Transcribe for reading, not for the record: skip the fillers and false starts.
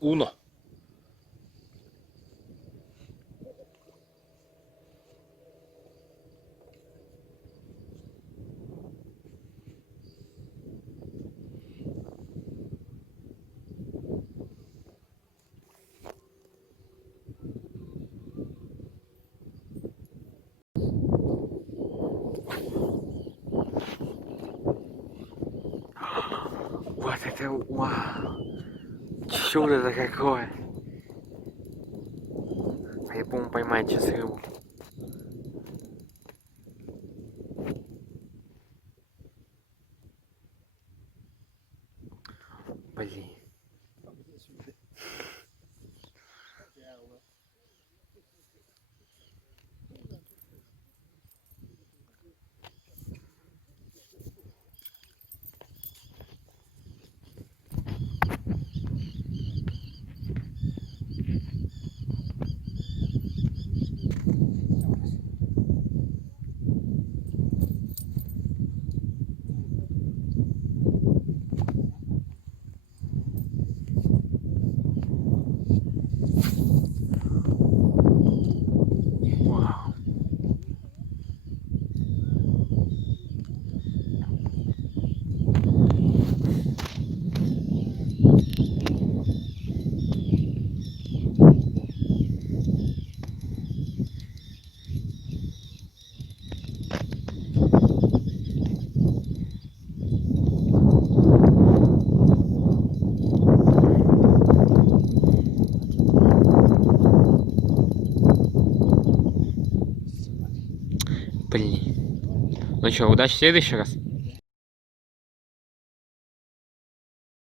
Уно. Вот это вау! Чудо-то какое! А я, по-моему, поймать сейчас рыбу. Блин. Вау. Блин. Ну что, удачи в следующий раз.